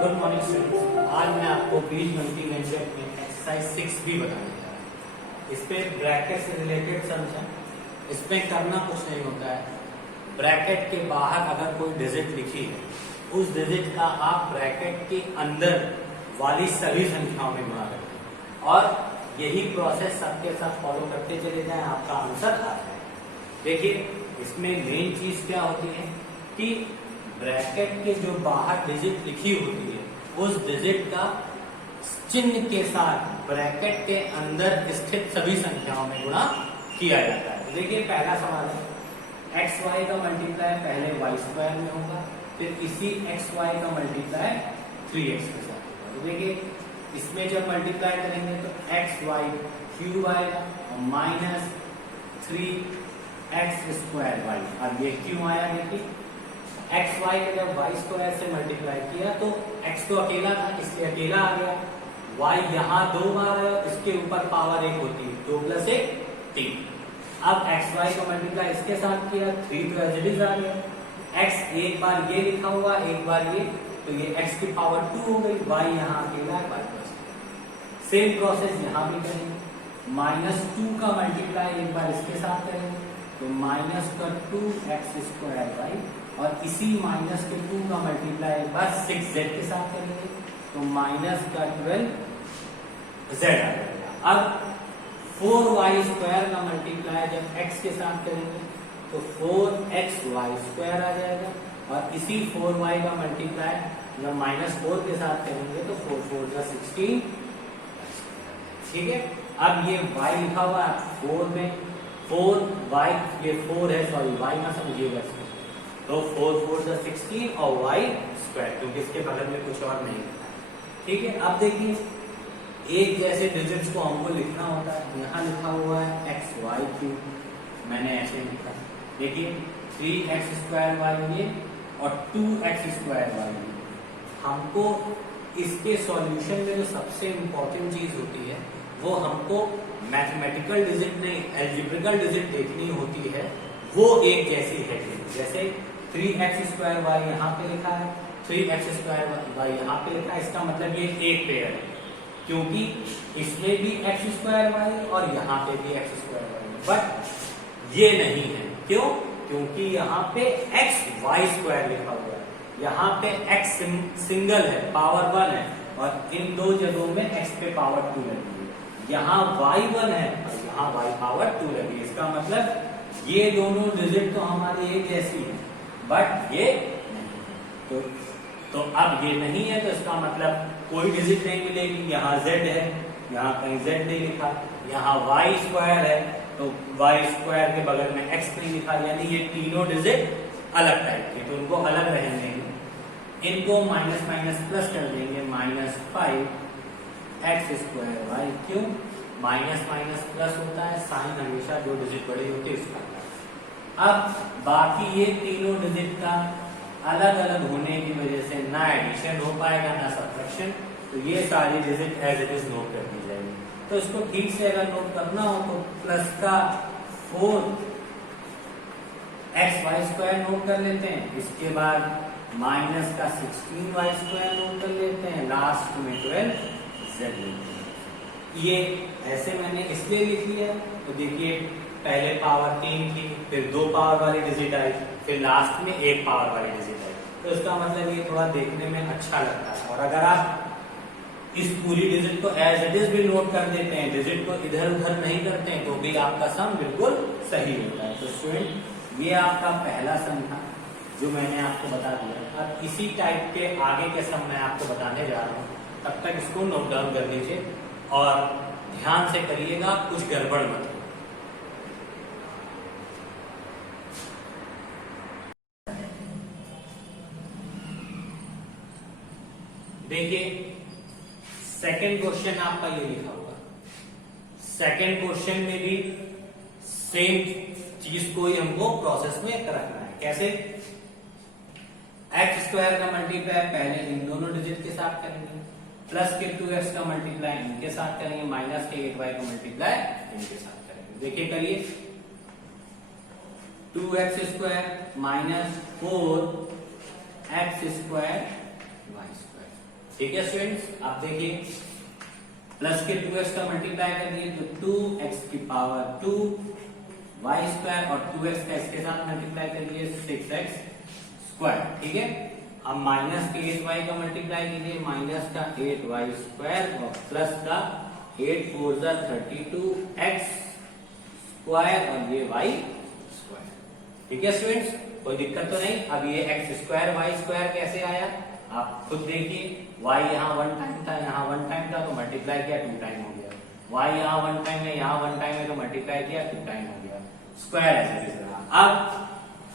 Good morning students. आज मैं आपको बीजगणितीय व्यंजक में एक्सरसाइज 6B बताने जा रहा हूँ। इस पे ब्रैकेट से रिलेटेड सम्स है। इसमें करना कुछ नहीं होता है। ब्रैकेट के बाहर अगर कोई डिजिट लिखी है, उस डिजिट का आप ब्रैकेट के अंदर वाली सभी संख्याओं में गुणा करें और यही प्रोसेस सबके साथ फॉलो करते चले जाएं, आपका आंसर आ जाए। देखिए, इसमें मेन चीज क्या होती है कि ब्रैकेट के जो बाहर डिजिट लिखी होती है, उस डिजिट का चिन्ह के साथ ब्रैकेट के अंदर स्थित सभी संख्याओं में गुणा किया जाता है। देखिए, पहला सवाल है, एक्स वाई का मल्टीप्लाई पहले वाई स्क्वायर में होगा, फिर इसी एक्स वाई का मल्टीप्लाई 3x के साथ होगा। तो देखिए, इसमें जब मल्टीप्लाई करेंगे तो एक्स वाई क्यूब आएगा और माइनस 3x स्क्वायर वाई। अब ये क्यों आया? देखिए, एक्स वाई का जब वाई स्क्वायर से मल्टीप्लाई किया तो एक्स तो अकेला था, इसलिए अकेला आ गया। वाई यहाँ 2 बार है, इसके ऊपर पावर 1 होती है, 2 + 1 3। अब एक्स वाई का मल्टीप्लाई इसके साथ किया, 3 तो एज इट इज आ गया। एक्स एक बार ये लिखा हुआ, एक बार ये, तो ये एक्स की पावर 2 हो गई। वाई यहाँ अकेला है, वाई प्लस। सेम प्रोसेस यहाँ भी करेंगे। -2 का मल्टीप्लाई एक बार इसके साथ करेंगे तो -2x स्क्वायर वाई, और इसी -2 का मल्टीप्लाई एक बार 6z के साथ करेंगे तो -12z आ जाएगा। अब 4y स्क्वायर का मल्टीप्लाई जब x के साथ करेंगे तो 4xy स्क्वायर आ जाएगा, और इसी 4y का मल्टीप्लाई जब -4 के साथ करेंगे तो 4 4 = 16। ठीक है, अब ये y लिखा हुआ है 4 में, 4y, ये 4 है, सॉरी y ना समझिएगा इसको, तो 4 4 = 16 और y स्क्वायर, क्योंकि इसके बगल में कुछ और नहीं है। ठीक है, अब देखिए, एक जैसे डिजिट्स को हमको लिखना होता है। यहाँ लिखा हुआ है xy3, मैंने ऐसे लिखा। देखिए, 3x स्क्वायर वाई ये और 2x स्क्वायर वाई ये। हमको इसके सॉल्यूशन में जो सबसे इंपॉर्टेंट चीज होती है वो हमको मैथमेटिकल डिजिट नहीं, एल्जेब्रिकल डिजिट देखनी होती है। वो एक जैसी है, जैसे 3x स्क्वायर वाई यहाँ पे लिखा है, 3x स्क्वायर वाई यहाँ पे लिखा है, इसका मतलब ये एक पेयर है, क्योंकि इसमें भी x स्क्वायर वाई और यहाँ पे भी x स्क्वायर वाई। बट ये नहीं है, क्यों? क्योंकि यहाँ पे x y स्क्वायर लिखा हुआ है, यहाँ पे x सिंगल है, पावर 1 है, और इन दो जगहों में x पे पावर 2 लगी है। यहाँ y1 है और यहाँ y पावर 2 लगी है। इसका मतलब ये दोनों डिजिट तो हमारी एक जैसी है, बट ये नहीं। तो अब ये नहीं है, तो इसका मतलब कोई डिजिट नहीं मिलेगी। यहाँ z है, यहाँ कहीं z नहीं लिखा, यहाँ y स्क्वायर है तो y स्क्वायर के बगल में x नहीं लिखा, यानी ये तीनों डिजिट अलग टाइप के, तो उनको अलग रहने देंगे। इनको माइनस माइनस प्लस कर देंगे, -5x स्क्वायर वाई। क्यों? माइनस माइनस प्लस होता है, साइन हमेशा जो डिजिट बड़े होते हैं उसका। अब बाकी ये तीनों डिजिट का अलग अलग होने की वजह से ना एडिशन हो पाएगा ना सब्ट्रैक्शन, तो ये सारी digit as it is note कर दी जाएगी। तो इसको ठीक से अगर नोट करना हो तो प्लस का 4xy स्क्वायर नोट कर लेते हैं, इसके बाद माइनस का 16y स्क्वायर नोट कर लेते हैं, लास्ट में 12z लेते हैं। ये ऐसे मैंने इसलिए लिख लिया, तो देखिए पहले पावर 3 थी, फिर 2 पावर वाली डिजिट आई, फिर लास्ट में 1 पावर वाली डिजिट आई। तो इसका मतलब ये थोड़ा देखने में अच्छा लगता है। और अगर आप इस पूरी डिजिट को एज इट इज भी नोट कर देते हैं, डिजिट को इधर उधर नहीं करते हैं, तो भी आपका सम बिल्कुल सही होता है। तो स्टूडेंट, ये आपका पहला सम था जो मैंने आपको बता दिया। अब इसी टाइप के आगे के सम मैं आपको बताने जा रहा हूँ, तब तक इसको नोट डाउन कर लीजिए और ध्यान से करिएगा, कुछ गड़बड़ मत हो। देखिए, सेकंड क्वेश्चन आपका ये लिखा होगा। सेकंड क्वेश्चन में भी सेम चीज को ही हमको प्रोसेस में रखना है। कैसे? x स्क्वायर का मल्टीप्लाई पहले इन दोनों डिजिट के साथ करेंगे, प्लस के 2x का मल्टीप्लाई इनके साथ करेंगे, माइनस के 8y का मल्टीप्लाई इनके साथ करेंगे। देखिए, करिए, 2x square minus 4x square y square. ठीक है स्टूडेंट्स, आप देखिए प्लस के 2x का मल्टीप्लाई कर दिए तो 2x की पावर 2 y स्क्वायर और 2x का इसके साथ मल्टीप्लाई करिए 6x स्क्वायर। ठीक है, अब माइनस के 8y का मल्टीप्लाई कीजिए, माइनस का 8y स्क्वायर और प्लस का 8 4 32x स्क्वायर और ये y स्क्वायर। ठीक है स्टूडेंट्स, कोई दिक्कत तो नहीं। अब ये x स्क्वायर y स्क्वायर कैसे आया आप खुद देखिए, y यहाँ 1 टाइम था, यहाँ 1 टाइम था तो मल्टीप्लाई किया 2 टाइम हो गया, y यहाँ 1 टाइम है, यहाँ 1 टाइम है तो मल्टीप्लाई किया 2 टाइम हो गया, स्क्वायर ऐसे दिख रहा। अब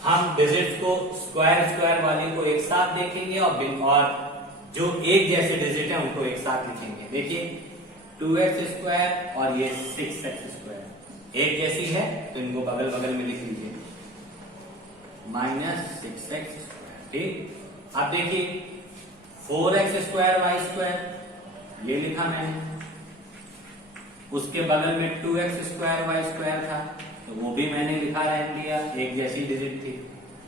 हम डिजिट्स को स्क्वायर स्क्वायर वाले को एक साथ देखेंगे और जो एक जैसे डिजिट है उनको एक साथ लिखेंगे। देखिए 2x स्क्वायर और ये 6x स्क्वायर एक जैसी है तो इनको बगल बगल में लिख लीजिए, माइनस 6x स्क्वायर। ठीक, अब देखिए 4x स्क्वायर y स्क्वायर ये लिखा मैंने, उसके बगल में 2x स्क्वायर y स्क्वायर था तो वो भी मैंने लिखा रहने दिया, एक जैसी डिजिट थी।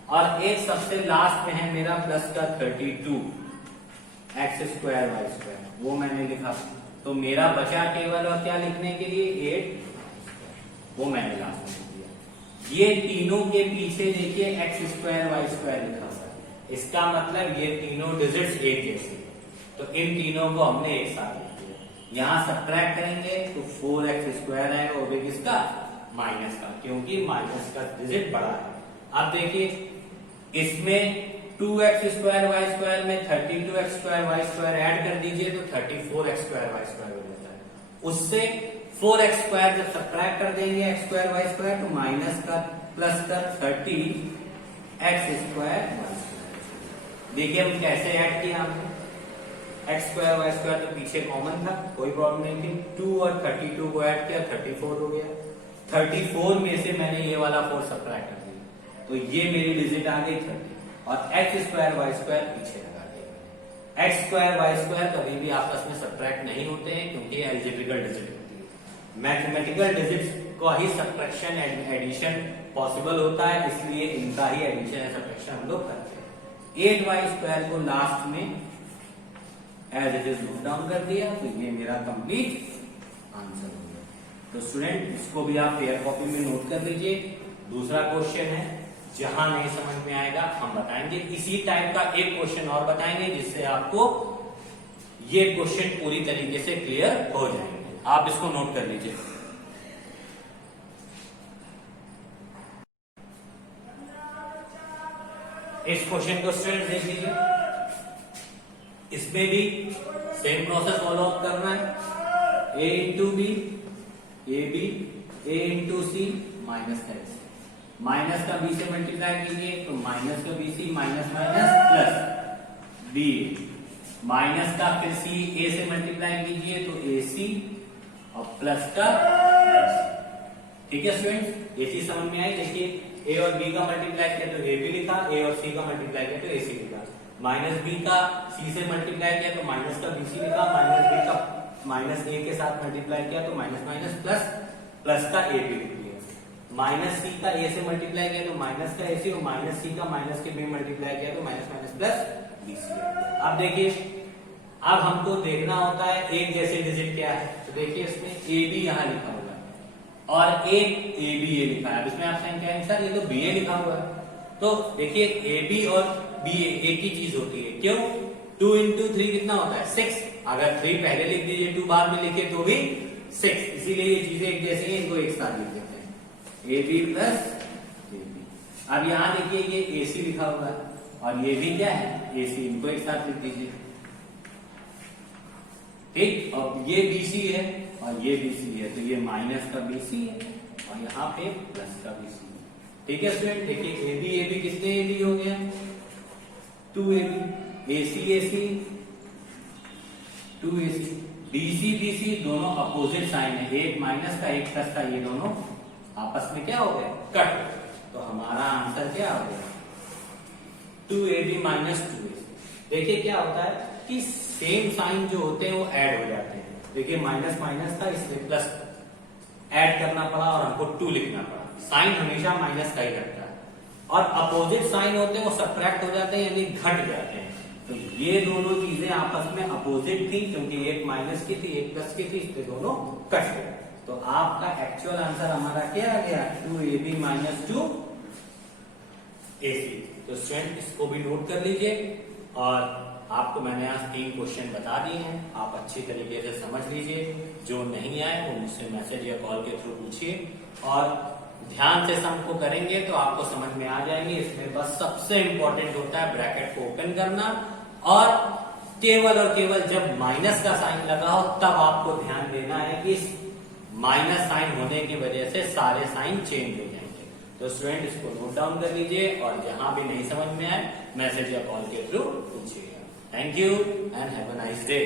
और एक सबसे लास्ट में है मेरा प्लस का 32x स्क्वायर y स्क्वायर, वो मैंने लिखा। तो मेरा बचा केवल और क्या लिखने के लिए 8, वो मैंने लास्ट में लिख दिया। ये तीनों के पीछे देखिए x स्क्वायर y स्क्वायर लिखा हुआ है, इसका मतलब ये तीनों डिजिट्स एक जैसे, तो इन तीनों को हमने एक साथ लिख दिया। यहाँ सब्ट्रैक्ट करेंगे तो 4x स्क्वायर आएगा, वो भी किसका, माइनस का, क्योंकि माइनस का डिजिट बड़ा है। अब देखिए इसमें 2x स्क्वायर y स्क्वायर में 32x square y square add कर दीजिए तो 34x स्क्वायर y स्क्वायर हो जाता है। उससे 4x स्क्वायर जब सब्ट्रैक्ट कर देंगे x स्क्वायर y स्क्वायर तो माइनस का प्लस का 30x स्क्वायर y स्क्वायर। देखिए हम कैसे ऐड किया हमने, x स्क्वायर y स्क्वायर तो पीछे कॉमन था, कोई प्रॉब्लम नहीं थी, 2 और 32 को ऐड किया 34 हो गया, 34 में से मैंने ये वाला 4 सब्ट्रैक्ट कर दिया तो ये मेरी डिजिट आ गई 30 और x स्क्वायर y स्क्वायर पीछे लगा दिया। x स्क्वायर y स्क्वायर कभी भी आपस में सब्ट्रैक्ट नहीं होते हैं क्योंकि ये अलजेब्रिकल डिजिट होती है। मैथमेटिकल डिजिट्स का ही सब्ट्रैक्शन एडिशन पॉसिबल होता है, इसलिए इनका ही एडिशन या सब्ट्रैक्शन हम लोग करते हैं। 8y स्क्वायर को लास्ट में as it is note down कर दिया तो ये मेरा कंप्लीट आंसर हो गया। तो स्टूडेंट इसको भी आप पेयर कॉपी में नोट कर लीजिए। दूसरा क्वेश्चन है, जहां नहीं समझ में आएगा हम बताएंगे, इसी टाइप का एक क्वेश्चन और बताएंगे जिससे आपको ये क्वेश्चन पूरी तरीके से क्लियर हो जाएंगे। आप इसको नोट कर लीजिए। इस क्वेश्चन को स्टूडेंट देख लीजिए, इसमें भी सेम प्रोसेस फॉलो अप करना है, a into B A B A into C minus का एक्स, माइनस का बी से मल्टीप्लाई कीजिए तो माइनस का B C minus minus plus B, minus का फिर सी ए से मल्टीप्लाई कीजिए तो ए सी और प्लस का, ठीक है स्टूडेंट्स, ये चीज समझ में आई। देखिए ए और बी का मल्टीप्लाई किया तो ए बी लिखा, ए और सी का मल्टीप्लाई किया तो ए सी लिखा, माइनस बी का सी से मल्टीप्लाई किया तो माइनस का बी सी लिखा, माइनस बी का माइनस ए के साथ मल्टीप्लाई किया तो माइनस माइनस प्लस प्लस का ए बी लिख लिया, माइनस सी का ए से मल्टीप्लाई किया तो माइनस का ए सी और माइनस सी का माइनस के बी मल्टीप्लाई किया तो minus minus plus B C. अब देखिए अब हमको देखना होता है एक जैसे डिजिट क्या है, तो देखिए इसमें ए बी यहाँ लिखा हुआ है और एक ए बी ए लिखा है। अब इसमें आप कहेंगे क्या सर ये तो बी ए लिखा हुआ है, तो देखिए ए बी और बी ए एक ही चीज होती है, क्यों, 2 इंटू 3 कितना होता है 6, अगर 3 पहले लिख दीजिए 2 बाद में लिखे तो भी 6, इसीलिए ये चीजें एक जैसी हैं, इनको एक साथ लिख देते हैं A B plus A B. अब यहाँ देखिए ये ए सी लिखा हुआ है और ये भी क्या है ए सी, इनको एक साथ लिख दीजिए, ठीक, और ये बी सी है और ये बी सी है तो ये माइनस का बी सी है और यहाँ पे प्लस का बी सी है, ठीक है स्टूडेंट। देखिए ए बी कितने ए बी हो गया 2 ए बी, ए सी 2 ए सी, बी सी दोनों अपोजिट साइन है, एक माइनस का एक प्लस का, ये दोनों आपस में क्या हो गए कट, तो हमारा आंसर क्या हो गया 2 ए बी माइनस 2 ए सी। देखिए क्या होता है कि सेम साइन जो होते हैं वो ऐड हो जाते हैं, देखिए माइनस माइनस था इसलिए प्लस ऐड करना पड़ा और हमको 2 लिखना पड़ा, साइन हमेशा माइनस का ही घटता है, और अपोजिट साइन होते हैं वो सब्ट्रैक्ट हो जाते हैं यानी घट जाते हैं, तो ये दोनों चीजें आपस में अपोजिट थी, क्योंकि एक माइनस की थी एक प्लस की थी, इसलिए दोनों कट गए। तो आपका एक्चुअल आंसर हमारा क्या आ गया, 2ab माइनस 2ac। तो स्टूडेंट इसको भी नोट कर लीजिए, और आपको मैंने आज 3 क्वेश्चन बता दिए हैं, आप अच्छी तरीके से समझ लीजिए। जो नहीं आए वो मुझसे मैसेज या कॉल के थ्रू पूछिए, और ध्यान से सम को करेंगे तो आपको समझ में आ जाएंगे। इसमें बस सबसे इंपॉर्टेंट होता है ब्रैकेट को ओपन करना, और केवल जब माइनस का साइन लगा हो तब आपको ध्यान देना है कि माइनस साइन होने की वजह से सारे साइन चेंज हो जाएंगे। तो स्टूडेंट इसको नोट डाउन कर लीजिए, और जहां भी नहीं समझ में आए मैसेज या कॉल के थ्रू पूछिएगा। Thank you and have a nice day.